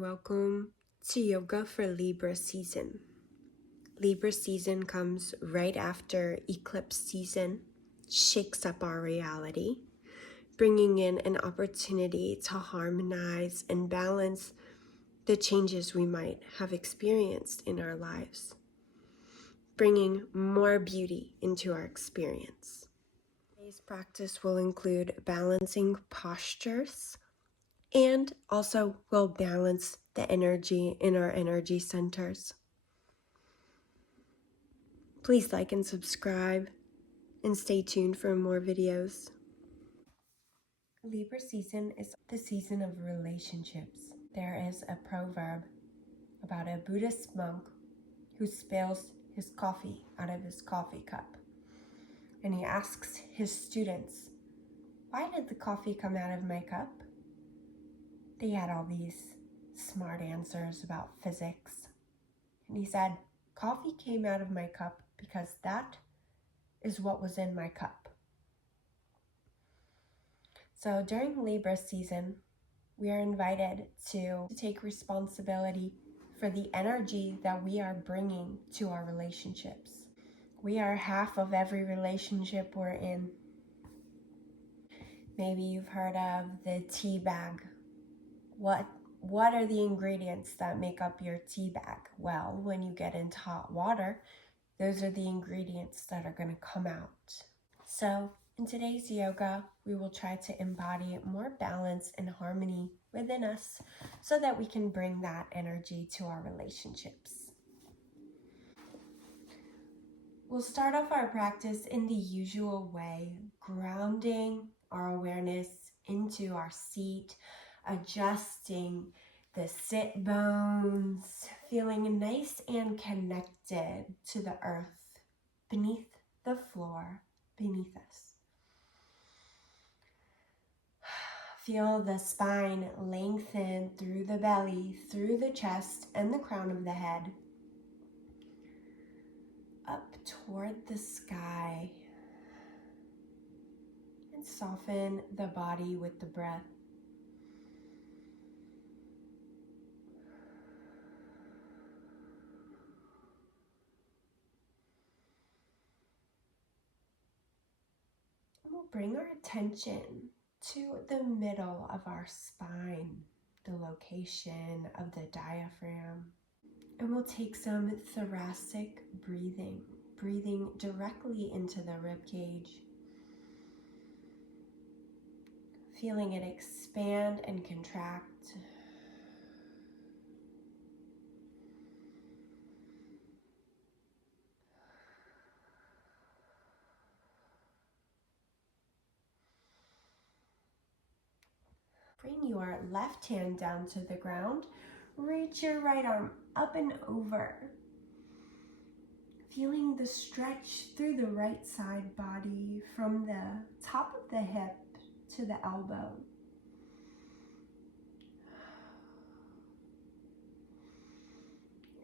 and welcome to Yoga for Libra Season. Libra Season comes right after eclipse season, shakes up our reality, bringing in an opportunity to harmonize and balance the changes we might have experienced in our lives, bringing more beauty into our experience. Today's practice will include balancing postures, and also will balance the energy in our energy centers. Please like and subscribe and stay tuned for more videos. Libra season is the season of relationships. There is a proverb about a Buddhist monk who spills his coffee out of his coffee cup. And he asks his students, "Why did the coffee come out of my cup?" They had all these smart answers about physics. And he said, "Coffee came out of my cup because that is what was in my cup." So during Libra season, we are invited to take responsibility for the energy that we are bringing to our relationships. We are half of every relationship we're in. Maybe you've heard of the tea bag. What are the ingredients that make up your tea bag? Well, when you get into hot water, those are the ingredients that are going to come out. So in today's yoga, we will try to embody more balance and harmony within us so that we can bring that energy to our relationships. We'll start off our practice in the usual way, grounding our awareness into our seat, adjusting the sit bones, feeling nice and connected to the earth beneath the floor beneath us. Feel the spine lengthen through the belly, through the chest and the crown of the head, up toward the sky, and soften the body with the breath. We'll bring our attention to the middle of our spine, the location of the diaphragm. And we'll take some thoracic breathing directly into the rib cage. Feeling it expand and contract. Bring your left hand down to the ground. Reach your right arm up and over. Feeling the stretch through the right side body from the top of the hip to the elbow.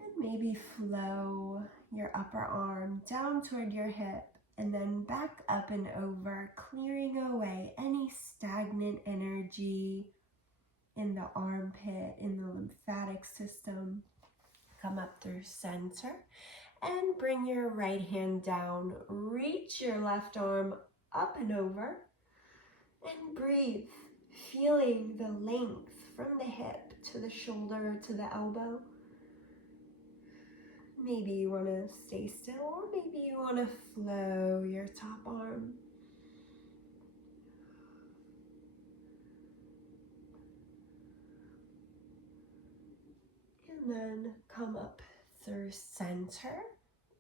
And maybe flow your upper arm down toward your hip and then back up and over, clearing away any stagnant energy in the armpit, in the lymphatic system. Come up through center and bring your right hand down. Reach your left arm up and over and breathe, feeling the length from the hip to the shoulder to the elbow. Maybe you want to stay still, or maybe you want to flow your top arm. And then come up through center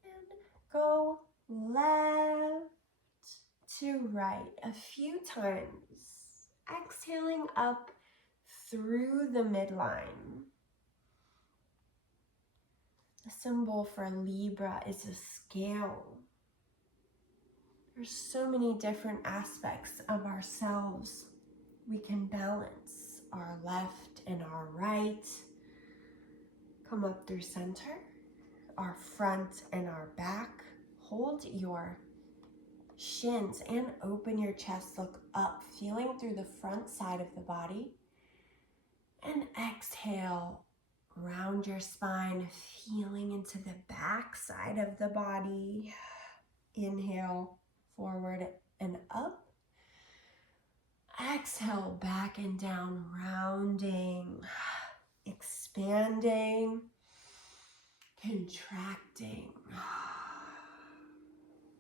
and go left to right a few times. Exhaling up through the midline. The symbol for Libra is a scale. There's so many different aspects of ourselves. We can balance our left and our right. Come up through center, our front and our back. Hold your shins and open your chest, look up, feeling through the front side of the body. And exhale, round your spine, feeling into the back side of the body. Inhale, forward and up. Exhale, back and down, rounding, expanding, contracting.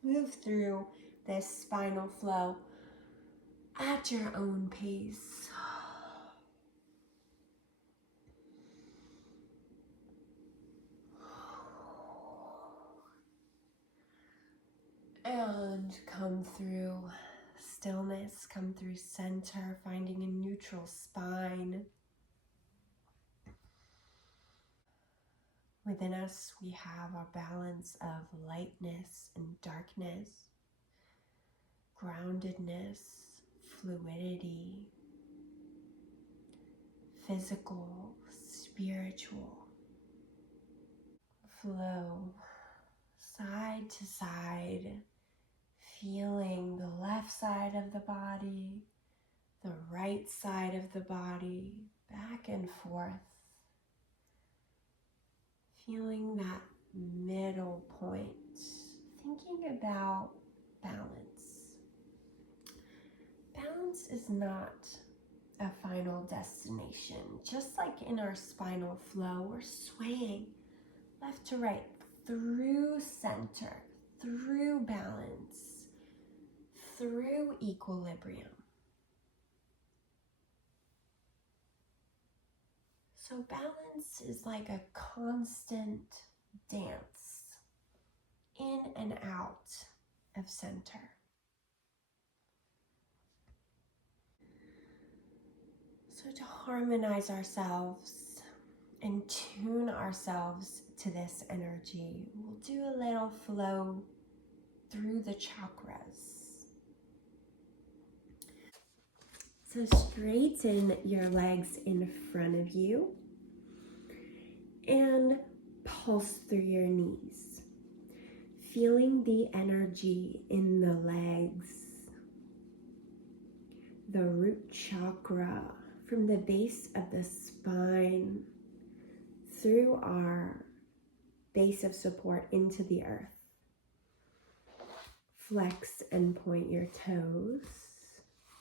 Move through this spinal flow at your own pace. And come through stillness, come through center, finding a neutral spine. Within us, we have our balance of lightness and darkness, groundedness, fluidity, physical, spiritual. Flow side to side, feeling the left side of the body, the right side of the body, back and forth. Feeling that middle point, thinking about balance. Balance is not a final destination. Just like in our spinal flow, we're swaying left to right, through center, through balance, through equilibrium. So balance is like a constant dance in and out of center. So to harmonize ourselves and tune ourselves to this energy, we'll do a little flow through the chakras. So straighten your legs in front of you and pulse through your knees, feeling the energy in the legs, the root chakra from the base of the spine through our base of support into the earth. Flex and point your toes,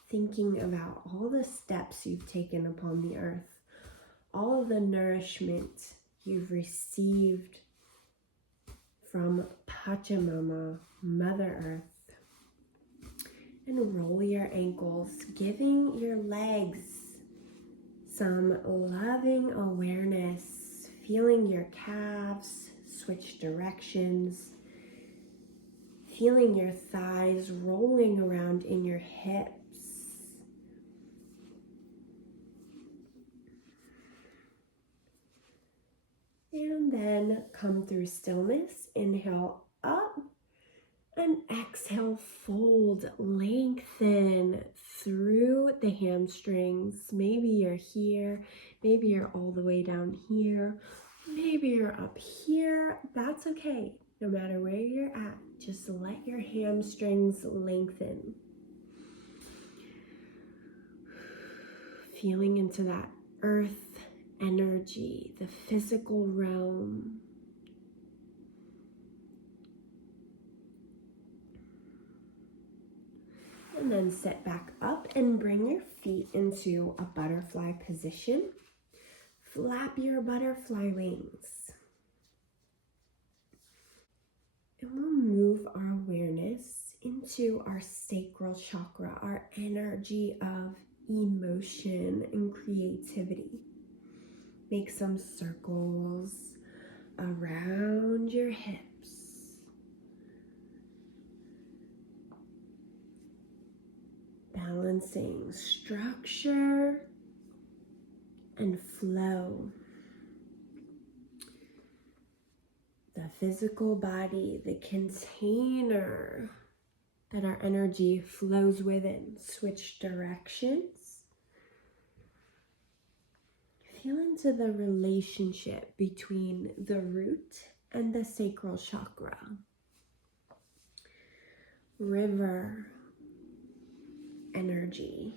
thinking about all the steps you've taken upon the earth, all of the nourishment you've received from Pachamama, Mother Earth. And roll your ankles, giving your legs some loving awareness, feeling your calves switch directions, feeling your thighs rolling around in your hips. And then come through stillness, inhale up, and exhale, fold, lengthen through the hamstrings. Maybe you're here, maybe you're all the way down here, maybe you're up here. That's okay. No matter where you're at, just let your hamstrings lengthen. Feeling into that earth energy, the physical realm. And then sit back up and bring your feet into a butterfly position. Flap your butterfly wings. And we'll move our awareness into our sacral chakra, our energy of emotion and creativity. Make some circles around your hips. Balancing structure and flow. The physical body, the container that our energy flows within. Switch directions. Feel into the relationship between the root and the sacral chakra. River energy.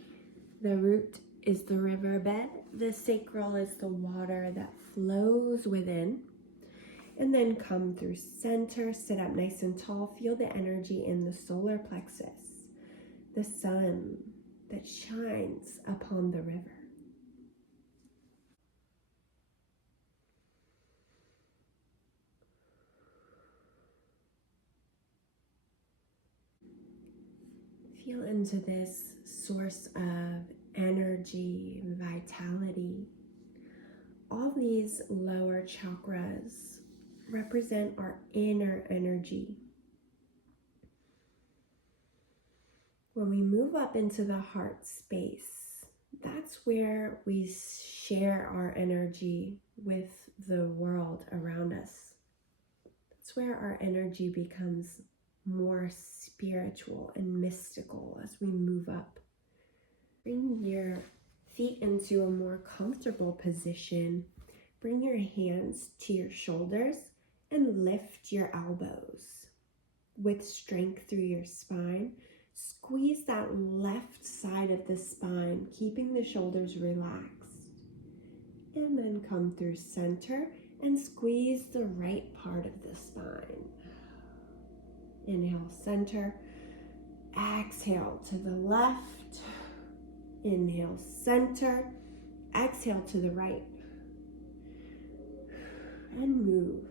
The root is the riverbed. The sacral is the water that flows within. And then come through center, sit up nice and tall. Feel the energy in the solar plexus, the sun that shines upon the river. Feel into this source of energy and vitality. All these lower chakras represent our inner energy. When we move up into the heart space, that's where we share our energy with the world around us. That's where our energy becomes more spiritual and mystical as we move up. Bring your feet into a more comfortable position. Bring your hands to your shoulders and lift your elbows with strength through your spine. Squeeze that left side of the spine, keeping the shoulders relaxed. And then come through center and squeeze the right part of the spine. Inhale, center. Exhale to the left. Inhale, center. Exhale to the right. And move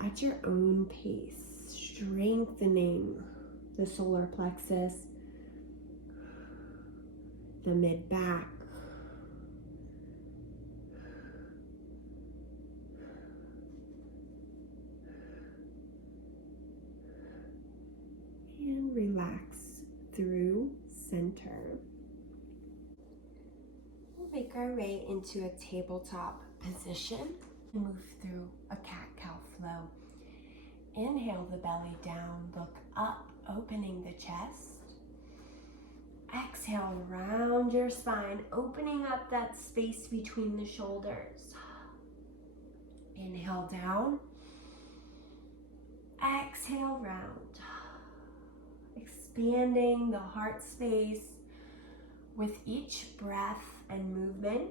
at your own pace, strengthening the solar plexus, the mid-back, and relax through center. We'll make our way into a tabletop position. Move through a cat-cow flow. Inhale the belly down, look up, opening the chest. Exhale, round your spine, opening up that space between the shoulders. Inhale down. Exhale, round. Expanding the heart space with each breath and movement.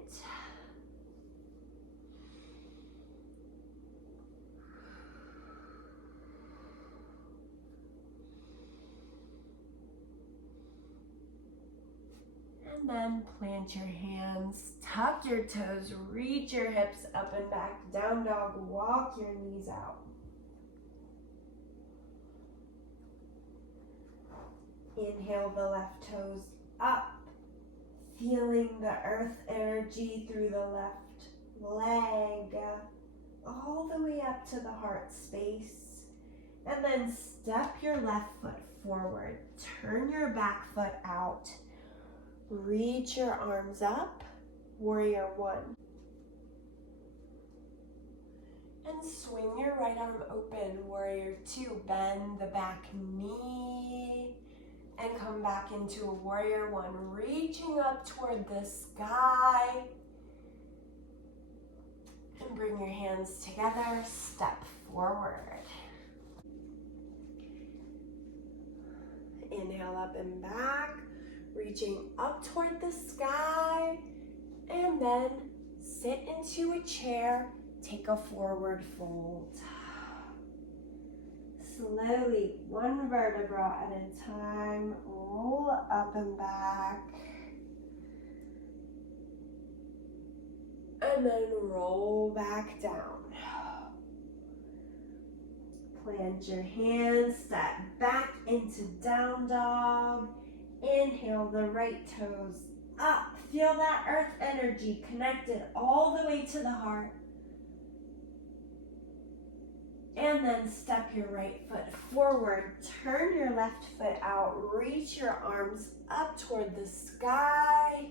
And then plant your hands, tuck your toes, reach your hips up and back, down dog, walk your knees out. Inhale the left toes up, feeling the earth energy through the left leg, all the way up to the heart space. And then step your left foot forward, turn your back foot out. Reach your arms up, warrior one. And swing your right arm open, warrior two. Bend the back knee and come back into a warrior one, reaching up toward the sky. And bring your hands together, step forward. Inhale up and back. Reaching up toward the sky, and then sit into a chair, take a forward fold. Slowly, one vertebra at a time, roll up and back. And then roll back down. Plant your hands, step back into down dog. Inhale the right toes up. Feel that earth energy connected all the way to the heart. And then step your right foot forward. Turn your left foot out. Reach your arms up toward the sky.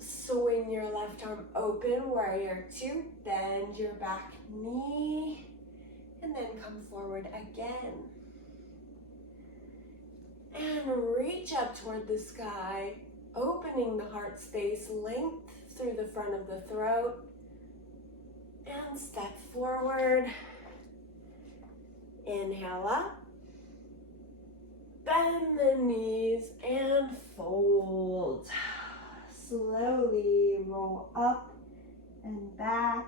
Swing your left arm open, warrior two. Bend your back knee. And then come forward again. And reach up toward the sky, opening the heart space, length through the front of the throat. And step forward. Inhale up. Bend the knees and fold. Slowly roll up and back.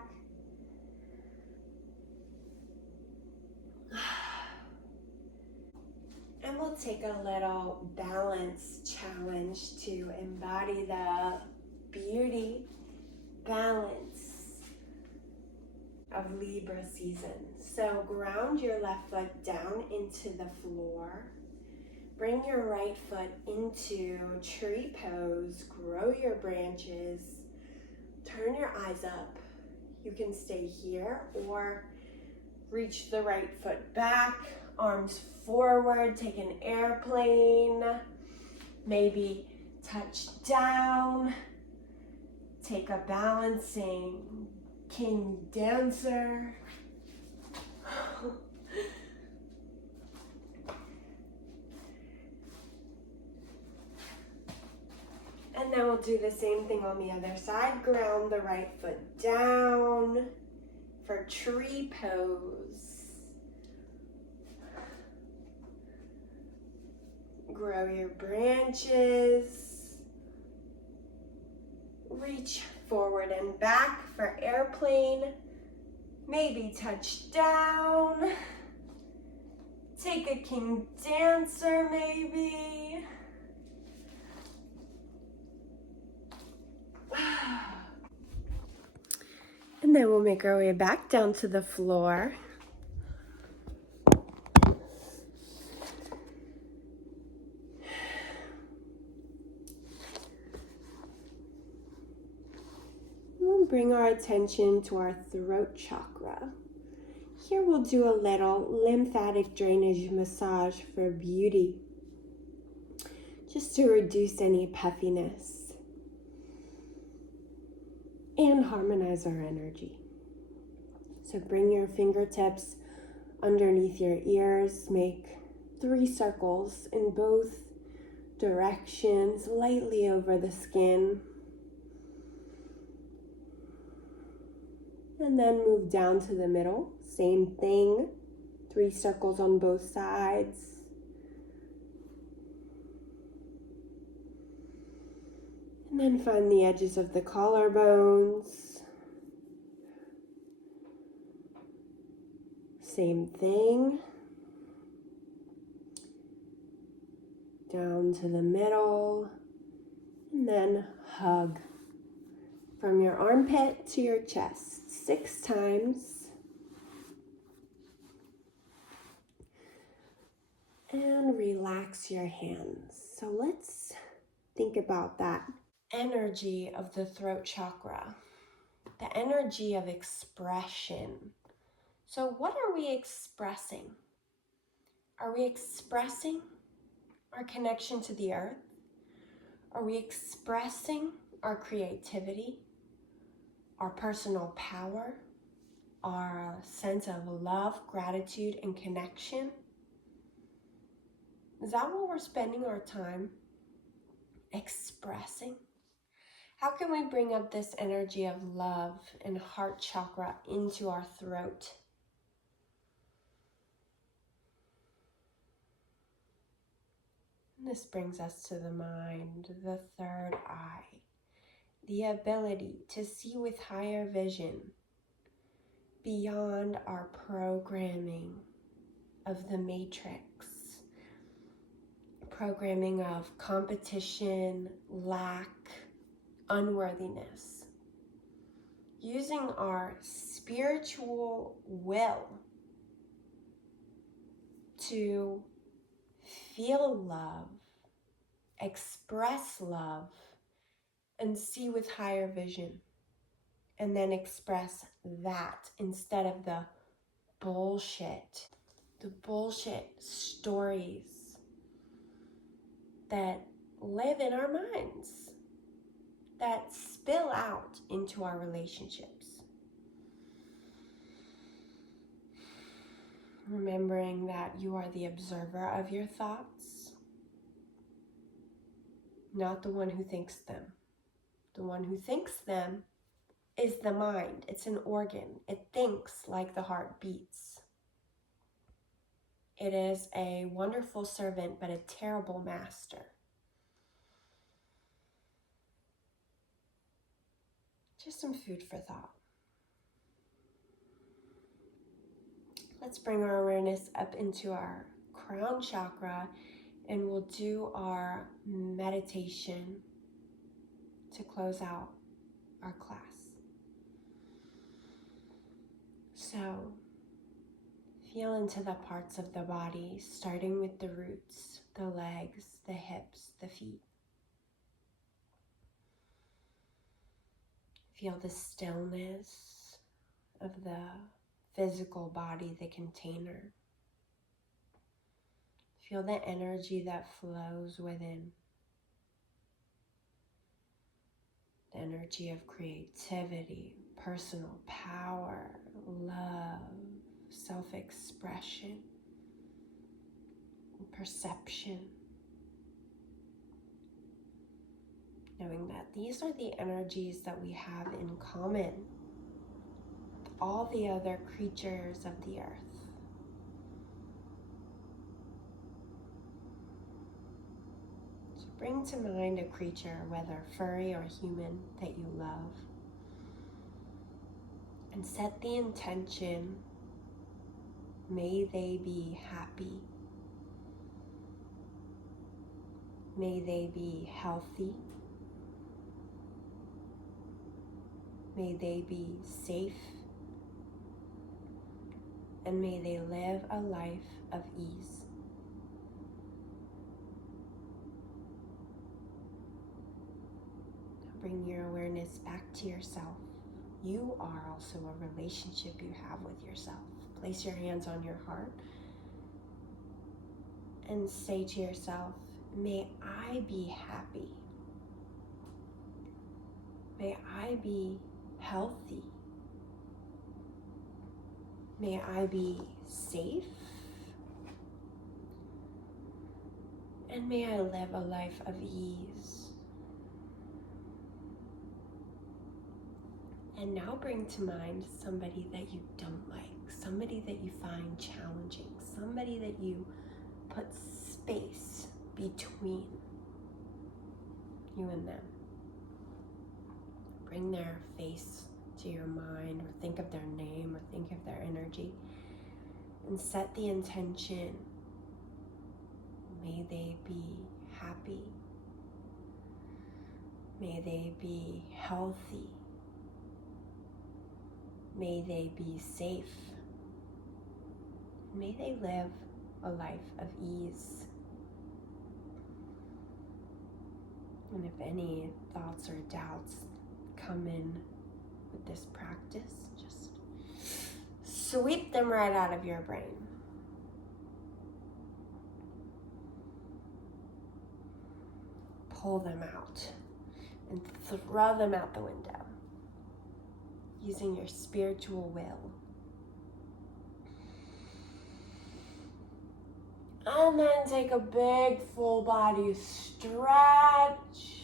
And we'll take a little balance challenge to embody the beauty, balance of Libra season. So ground your left foot down into the floor. Bring your right foot into tree pose. Grow your branches. Turn your eyes up. You can stay here or reach the right foot back, arms forward, take an airplane, maybe touch down, take a balancing king dancer. And then we'll do the same thing on the other side. Ground the right foot down for tree pose. Grow your branches. Reach forward and back for airplane. Maybe touch down. Take a king dancer maybe. And then we'll make our way back down to the floor. We'll bring our attention to our throat chakra. Here we'll do a little lymphatic drainage massage for beauty, just to reduce any puffiness and harmonize our energy. So bring your fingertips underneath your ears, make 3 circles in both directions, lightly over the skin. And then move down to the middle, same thing, 3 circles on both sides. And then find the edges of the collarbones. Same thing. Down to the middle. And then hug from your armpit to your chest 6 times. And relax your hands. So let's think about that energy of the throat chakra, the energy of expression. So what are we expressing? Are we expressing our connection to the earth? Are we expressing our creativity, our personal power, our sense of love, gratitude, and connection? Is that what we're spending our time expressing? How can we bring up this energy of love and heart chakra into our throat? And this brings us to the mind, the third eye, the ability to see with higher vision beyond our programming of the matrix, programming of competition, lack, unworthiness. Using our spiritual will to feel love, express love, and see with higher vision. And then express that instead of the bullshit stories that live in our minds, that spill out into our relationships. Remembering that you are the observer of your thoughts, not the one who thinks them. The one who thinks them is the mind. It's an organ. It thinks like the heart beats. It is a wonderful servant, but a terrible master. Just some food for thought. Let's bring our awareness up into our crown chakra, and we'll do our meditation to close out our class. So, feel into the parts of the body, starting with the roots, the legs, the hips, the feet. Feel the stillness of the physical body, the container. Feel the energy that flows within. The energy of creativity, personal power, love, self-expression, perception. Knowing that these are the energies that we have in common with all the other creatures of the earth. So bring to mind a creature, whether furry or human, that you love. And set the intention, may they be happy. May they be healthy. May they be safe. And may they live a life of ease. Bring your awareness back to yourself. You are also a relationship you have with yourself. Place your hands on your heart and say to yourself, may I be happy. May I be healthy. May I be safe. And may I live a life of ease. And now bring to mind somebody that you don't like, somebody that you find challenging, somebody that you put space between you and them. Bring their face to your mind, or think of their name, or think of their energy, and set the intention. May they be happy. May they be healthy. May they be safe. May they live a life of ease. And if any thoughts or doubts come in with this practice, just sweep them right out of your brain. Pull them out and throw them out the window using your spiritual will. And then take a big full body stretch.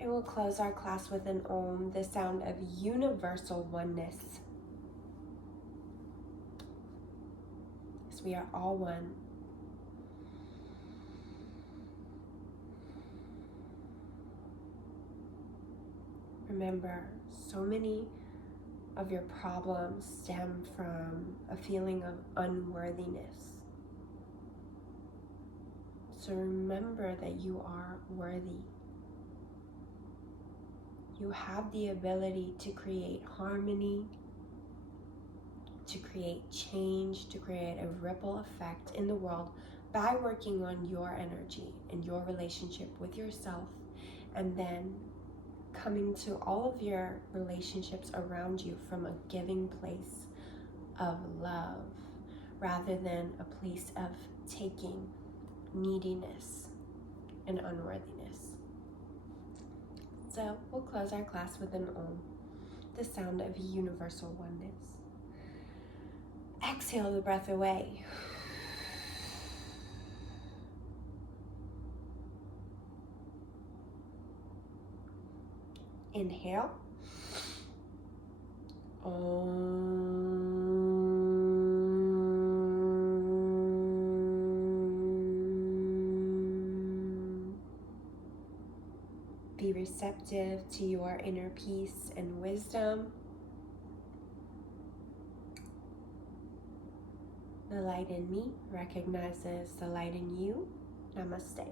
And we'll close our class with an Om, the sound of universal oneness. As we are all one. Remember, so many of your problems stem from a feeling of unworthiness. So remember that you are worthy. You have the ability to create harmony, to create change, to create a ripple effect in the world by working on your energy and your relationship with yourself, and then coming to all of your relationships around you from a giving place of love rather than a place of taking, neediness, and unworthiness. So we'll close our class with an Om, the sound of universal oneness. Exhale the breath away. Inhale. Om. Be receptive to your inner peace and wisdom. The light in me recognizes the light in you. Namaste.